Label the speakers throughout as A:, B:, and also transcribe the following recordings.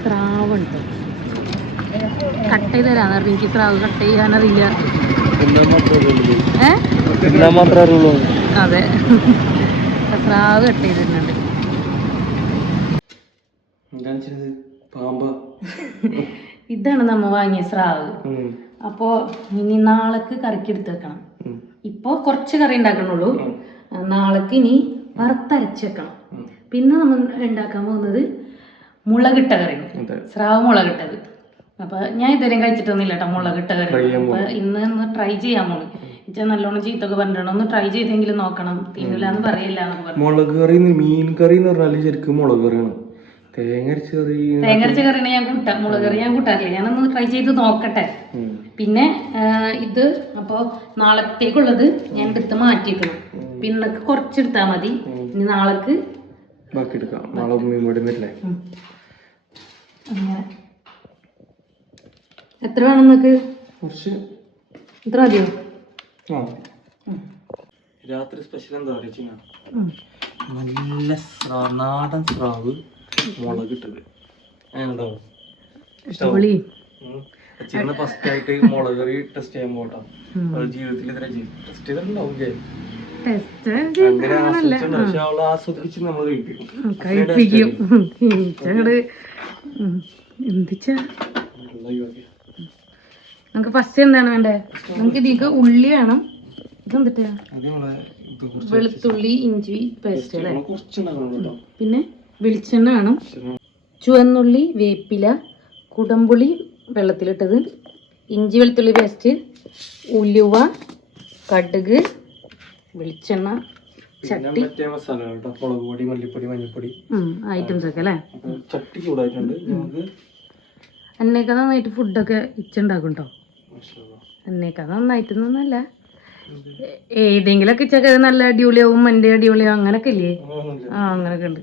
A: സ്രാവുണ്ട്. Cut ചെയ്ത് തരാന്ന് പറഞ്ഞു എനിക്ക് സ്രാവ് കട്ട് ചെയ്യാനറിയില്ല. അതെ. സ്രാവ് കട്ട്
B: ചെയ്തിട്ടുണ്ട്.
A: ഇതാണ് നമ്മ വാങ്ങിയ സ്രാവ്. അപ്പോൾ ഇനി നാളേക്ക് കറിക്ക് എടുത്ത് വെക്കണം. ഇപ്പോ കുറച്ച് കറി ഉണ്ടാക്കണുള്ളൂ. നാളേക്ക് ഇനി വറുത്തരച്ച് വെക്കണം. പിന്നെ നമ്മൾ ഉണ്ടാക്കാൻ പോകുന്നത് മുളകിട്ട കറി സ്രാവ് മുളകിട്ടത്. അപ്പൊ ഞാൻ ഇതുവരെയും കഴിച്ചിട്ടൊന്നുമില്ല കേട്ടോ മുളകിട്ട കറി അപ്പൊ ഇന്ന് ഒന്ന് ട്രൈ ചെയ്യാൻ പോണു ഇച്ചാ നല്ലോണം ചീത്തൊക്കെ പറഞ്ഞിട്ടുണ്ട്. ഒന്ന് ട്രൈ ചെയ്തെങ്കിലും നോക്കണം. തിന്നില്ല എന്ന് പറയില്ല
B: മുളക് കറി മീൻ കറി എന്ന് പറഞ്ഞാൽ ശരിക്കും മുളക് കറിയാണ്. തേങ്ങരച്ച കറി
A: തേങ്ങരച്ച ഞാൻ കൂട്ടാം. മുളക് കറി ഞാൻ കൂട്ടാറില്ല. ഞാനൊന്ന് ട്രൈ ചെയ്ത് നോക്കട്ടെ. പിന്നെ ഇത് അപ്പോൾ നാളത്തേക്കുള്ളത് ഞാൻ എടുത്ത് മാറ്റിയിട്ടുണ്ട് പിന്നെ കുറച്ചെടുത്താൽ മതി. ഇനി നാളേക്ക്
B: ബാക്കി എടുക്കാം നാളെ മീൻ കൂടി വരില്ലേ
A: അങ്ങനെ. എത്ര വേണം നിങ്ങൾക്ക്
B: കുറച്ച്.
A: ഇത്ര മതിയോ?
B: രാത്രി സ്പെഷ്യൽ എന്താ പറയുക നല്ല നാടൻ സ്രാവ് മുളക് ഇട്ടത് അങ്ങനെയുണ്ടാവും ചെയ്യുന്ന ഫസ്റ്റ് ആയിട്ട് മുളക് കറി ടെസ്റ്റ് ചെയ്യാൻ പോട്ടോ ജീവിതത്തിൽ ഇത്ര ടെസ്റ്റ് ചെയ്തിട്ടുണ്ടാവും അങ്ങനെ അവൾ ആസ്വദിച്ച് കഴിക്കും.
A: കഴിപ്പിക്കും. നമുക്ക് ഫസ്റ്റ് എന്താണ് വേണ്ടേ? നമുക്ക് ഇതിക്ക് ഉള്ളി വേണം. ഇതെന്തിട്ടാ?
B: നമ്മളെ
A: വെളുത്തുള്ളി ഇഞ്ചി പേസ്റ്റ് അല്ലേ?
B: നമ്മൾ
A: പിന്നെ വെളിച്ചെണ്ണ വേണം. ചുവന്നുള്ളി വേപ്പില കുടംപുളി വെള്ളത്തിലിട്ടത്. ഇഞ്ചി വെളുത്തുള്ളി പേസ്റ്റ് ഉലുവ കടുക് വെളിച്ചെണ്ണ
B: ചട്ടി. മസാല കേട്ടോ മുളക് പൊടി മല്ലിപ്പൊടി മഞ്ഞൾപ്പൊടി.
A: ഐറ്റംസ് ഒക്കെ അല്ലേ?
B: ചട്ടി ചൂടായിട്ടുണ്ട്.
A: എന്നേക്കാൾ നന്നായിട്ട് ഫുഡൊക്കെ ഇച്ചുണ്ടാക്കും കേട്ടോ അന്നേക്ക നന്നായിട്ടൊന്നല്ല ഏതെങ്കിലൊക്കെ ഇച്ചൊക്കെ നല്ല അടിപൊളിയാവും മന്റെ അടിപൊളിയാവും അങ്ങനൊക്കെ ഇല്ലേ? ആ അങ്ങനൊക്കെ ഉണ്ട്.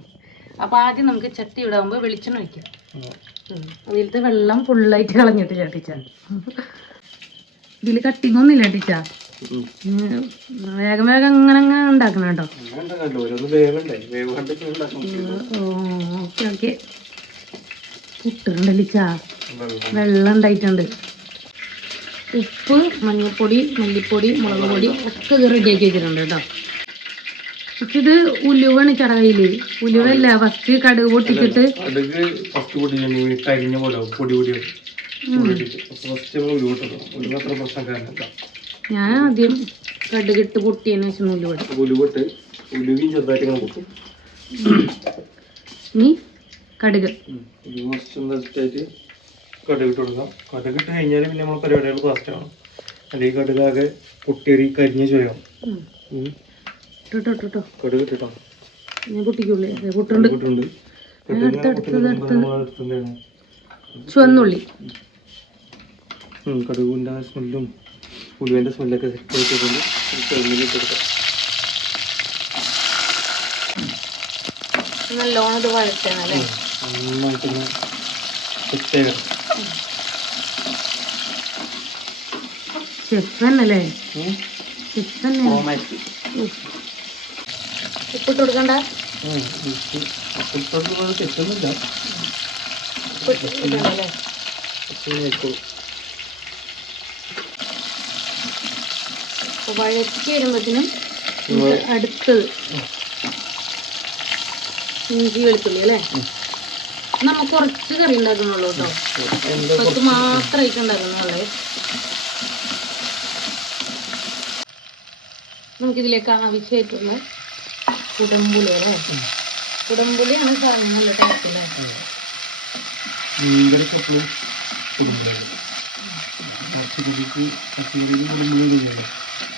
A: അപ്പൊ ആദ്യം നമുക്ക് ചട്ടി ഇടാകുമ്പോൾ വെളിച്ചെണ്ണ ഒഴിക്കാം. അതിലത്തെ വെള്ളം ഫുള്ളായിട്ട് കളഞ്ഞിട്ടില്ല ടീച്ചർ. ഇതിൽ കട്ടിങ് ഒന്നുമില്ല ടീച്ചർ. വേഗം വേഗം അങ്ങനെ അങ്ങനെ ഉണ്ടാക്കണം കേട്ടോ. Okay okay. പുട്ടുണ്ടല്ലിച്ച
B: വെള്ളം.
A: ഉണ്ടായിട്ടുണ്ട്. ഉപ്പ് മഞ്ഞൾപ്പൊടി മല്ലിപ്പൊടി മുളക് പൊടി ഒക്കെ ഇത് റെഡിയാക്കി വെച്ചിട്ടുണ്ട് കേട്ടോ. പക്ഷെ ഇത് ഉലുവാണ് ചടകയിൽ ഉലുവല്ല ഫസ്റ്റ് കടുക് പൊട്ടിച്ചിട്ട് ഞാൻ ആദ്യം കടുകിട്ട് പൊട്ടിയതിന് ശേഷം
B: ഉലുവട്ട്
A: ഇനി കടുക്.
B: ഉലുവ കുറച്ച് ചെറുതായിട്ട് കടുക് ഇട്ട് കൊടുക്കാം. കടുകിട്ട് കഴിഞ്ഞാൽ പിന്നെ നമ്മൾ പരിപാടികൾ ഫാസ്റ്റ് ആണ്. അല്ലെങ്കിൽ കടുകാകെ പൊട്ടിയൊരു കരിഞ്ഞ ചോയാവും.
A: ഇട്ടോ ഇട്ടോ ഇട്ടോ
B: കടുക് ഇട്ടിട്ടോ
A: ഞാൻ കുട്ടിക്കുള്ളി പൊട്ടുണ്ട്. അടുത്ത് അടുത്തത്. അടുത്തത് ചുവന്നുള്ളി.
B: കടുകിന്റെ സ്മെല്ലും ഉലുവിന്റെ സ്മെല്ലൊക്കെ സെറ്റ് ആയിട്ടുണ്ട്. ചെറുതിലിട്ട് കൊടുക്കാം.
A: നല്ലോണം ഇത് വഴറ്റണം അല്ലേ
B: നന്നായിട്ടൊന്ന് ആക്കണം
A: ചെഫ് തന്നെയല്ലേ. ചെഫ് തന്നെ. ഉപ്പിട്ട് കൊടുക്കണ്ട?
B: ഉം. ഉപ്പ്. അപ്പുറത്തോട്ടുള്ളത് തെറ്റൊന്നുമില്ല
A: ഉപ്പിട്ട് ഇടണല്ലേ
B: കുറച്ച് ആയിക്കോളും
A: അപ്പൊ വഴറ്റി വരുമ്പത്തിനും അടുത്തത് ഇഞ്ചി വെളുത്തുള്ളി അല്ലേ. നമ്മൾ കുറച്ച് കറി ഉണ്ടാക്കുന്നുള്ളൂ കേട്ടോ. ഇത് മാത്രമായിട്ട് ഉണ്ടാക്കുന്നുള്ളേ. നമുക്കിതിലേക്ക് ആവശ്യമായിട്ടുള്ള കുടംപുളി അല്ലേ? കുടംപുളിയാണ് സാധനം നല്ല
B: പച്ചക്കറിക്ക്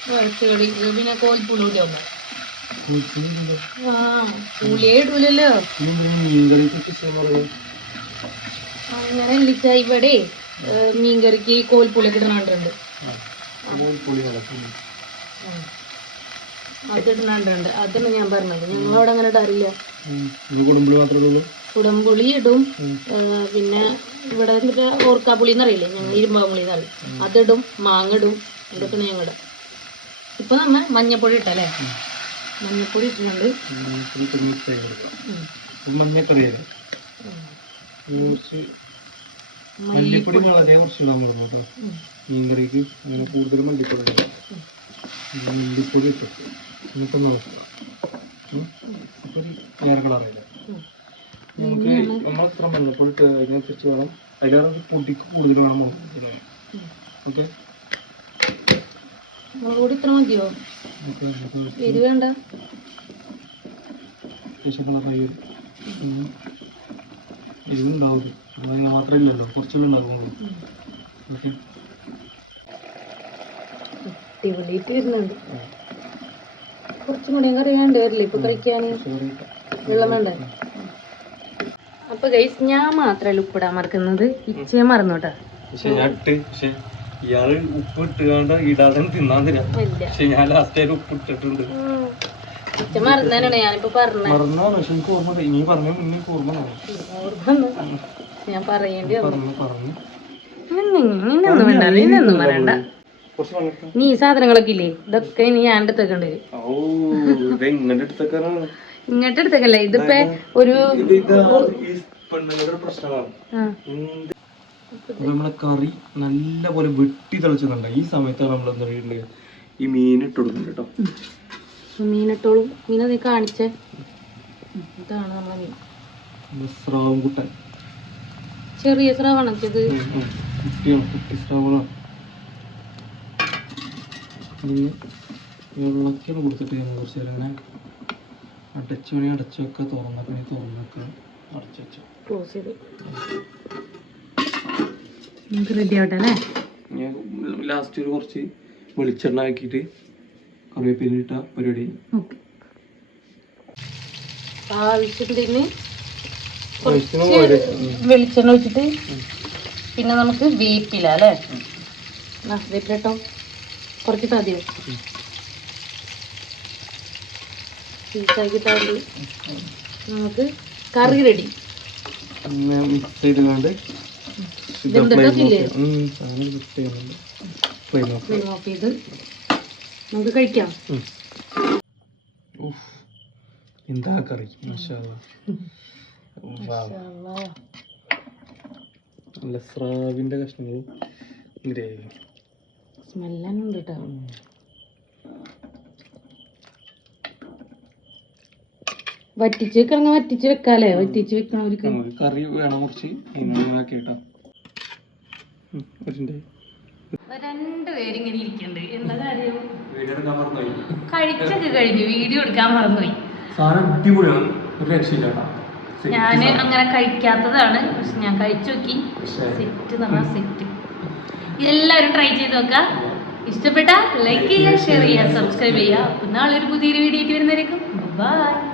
B: പച്ചക്കറിക്ക്
A: പിന്നെ പുളിയേ ഇടൂലല്ലോ. അങ്ങനെ ഇല്ലിച്ച ഇവിടെ മീൻകറിക്ക് കോൽപ്പുളിയൊക്കെ ഇടണുണ്ട്
B: കോൽപ്പുളി നടക്കുന്നു
A: അത് ഇടണുണ്ട് അതാണ് ഞാൻ പറഞ്ഞത്. ഞങ്ങളവിടെ അങ്ങനെ ഇടാറില്ല
B: കുടുംബുളി കുടുംബം മാത്രമേ
A: കുടംപുളി ഇടും. പിന്നെ ഇവിടെ എന്നിട്ട് ഓർക്കാപ്പുളി എന്നറിയില്ലേ ഞങ്ങൾ ഇരുമ്പാമ്പുളി എന്നറിയും അതിടും മാങ്ങ ഇടും ഇതൊക്കെയാണ് ഞങ്ങളുടെ ഇപ്പൊ നമ്മ മഞ്ഞപ്പൊടി ഇട്ടല്ലേ? മഞ്ഞപ്പൊടി ഇട്ടിട്ടുണ്ട്.
B: മഞ്ഞക്കറി മല്ലിപ്പൊടി വളരെ കുറച്ച് പറഞ്ഞു കേട്ടോ. മീൻകറിക്ക് അങ്ങനെ കൂടുതൽ മല്ലിപ്പൊടി. മല്ലിപ്പൊടി ഇട്ടിട്ട്. അവസ്ഥ അപ്പോൾ ഒരു വേറെ കളറില്ല നമുക്ക് നമ്മൾ എത്ര മഞ്ഞപ്പൊടി ഇട്ട് അതിനനുസരിച്ച് വേണം. അതിലേറെ പൊടിക്ക് കൂടുതൽ വേണം മുളക് ഓക്കെ?
A: മുളക് പൊടി ഇത്ര മതിയോ?
B: ഓക്കെ
A: എരിവ് വേണ്ട?
B: അത്യാവശ്യം കളറായി വരും ഉം. എരിവുണ്ടാവും. അങ്ങനെ മാത്രമില്ലല്ലോ കുറച്ചല്ലേ ഉണ്ടാകുള്ളൂ ഓക്കെ.
A: വരുന്നുണ്ട്. കുറച്ചും കൂടി കറി വേണ്ടി വരില്ലേ ഇപ്പൊ കഴിക്കാൻ വെള്ളം വേണ്ടേ? അപ്പൊ ഗൈസ് ഞാൻ മാത്രല്ല ഉപ്പിടാൻ മറക്കുന്നത്. ഇച്ചയെ മറന്നോട്ടാ
B: പക്ഷെ ഞാൻ ഇട്ട് പക്ഷെ ഇയാൾ ഉപ്പ് ഇട്ടുകൊണ്ട് ഇടാതെ തിന്നാൻ തരാം. പക്ഷെ ഞാൻ ലാസ്റ്റ് ആയിട്ട് ഉപ്പ് ഇട്ടിട്ടുണ്ട്.
A: ഉം. ഇച്ച മറന്നതാണ് ഞാനിപ്പോ പറഞ്ഞ.
B: മറന്നാണ് പക്ഷെ എനിക്ക് ഓർമ്മ ഇല്ല. നീ പറഞ്ഞ മുന്നേ എനിക്ക് ഓർമ്മ
A: ഞാൻ പറയേണ്ടി വന്നു.
B: പറഞ്ഞു പറഞ്ഞു.
A: ഇന്നൊന്നും വേണ്ട ഇന്നൊന്നും പറയണ്ട. നീ ഈ സാധനങ്ങളൊക്കെ ഇല്ലേ? ഇതൊക്കെ നീ ഞാൻ എടുത്തേക്കേണ്ടി വരും. ഇങ്ങോട്ട് എടുത്തേക്കല്ലേ? ഇതിപ്പോ ഒരു
B: നമ്മളെ കറി നല്ല പോലെ വെട്ടി തിളച്ചുന്നുണ്ട് ഈ സമയത്താണ് നമ്മൾ എന്താ പറയുന്നത് ഈ മീൻ ഇട്ട് കൊടുക്കുന്നത് കേട്ടോ.
A: മീനിട്ടോളും. മീനെ നീ കാണിച്ചേ. ഇതാണ് നമ്മളെ മീൻ.
B: നമ്മുടെ സ്രാവും കുട്ടൻ.
A: ചെറിയ സ്രാവാണ്.
B: കുട്ടിയാണ് കുട്ടി സ്രാവുകളാണ് വെള്ളക്കൊന്ന് കൊടുത്തിട്ട് ഞാൻ കുറച്ച് നേരം ഇങ്ങനെ അടച്ചു പണി അടച്ചു വെക്കുക തുറന്നൊക്കെ തുറന്നു വെക്കുക അടച്ചു വെച്ചു.
A: ക്ലോസ് ചെയ്ത്. നമുക്ക് റെഡി ആവട്ടെ അല്ലേ?
B: ലാസ്റ്റ് ഒരു കുറച്ച് വെളിച്ചെണ്ണ ആക്കിയിട്ട് കറിവേപ്പില ഇട്ട പരിപാടി.
A: ഓക്കെ ആവശ്യത്തിന്. വെളിച്ചെണ്ണ ഒഴിച്ചിട്ട് പിന്നെ നമുക്ക് വേപ്പില അല്ലേ? വേപ്പിലട്ടോ കുറച്ച് മതിയോ?
B: ഉം.
A: പീസാക്കി നമുക്ക് കറി റെഡി
B: മിക്സ് ഓഫ്
A: ചെയ്ത് നമുക്ക് കഴിക്കാം.
B: എന്താ കറി. നല്ല സ്രാവിന്റെ കഷ്ണങ്ങളും. ഗ്രേവി
A: സ്മെല്ലുണ്ട് കേട്ടോ വറ്റിച്ച് വെക്കണ വറ്റിച്ച് വെക്കാല്ലേ? വറ്റിച്ച് വെക്കണവർക്ക്
B: കറി വേണം കുറച്ച്.
A: ഞാൻ എന്താ കാര്യം?
B: വീഡിയോ എടുക്കാൻ മറന്നുപോയി.
A: കഴിച്ചൊക്കെ കഴിഞ്ഞു. വീഡിയോ എടുക്കാൻ മറന്നുപോയി.
B: സാധനം അടിപൊളിയാണ്. ഒരു
A: ഞാൻ അങ്ങനെ കഴിക്കാത്തതാണ്. പക്ഷെ ഞാൻ കഴിച്ചു നോക്കി. സെറ്റ് എന്ന് പറഞ്ഞാൽ സെറ്റ് എല്ലാവരും ട്രൈ ചെയ്ത് നോക്കുക. ഇഷ്ടപ്പെട്ട ലൈക്ക് ചെയ്യുക ഷെയർ ചെയ്യുക സബ്സ്ക്രൈബ് ചെയ്യുക. അപ്പം നാളെ ഒരു പുതിയൊരു വീഡിയോ ആയിട്ട് വരുന്നതായിരിക്കും ബൈ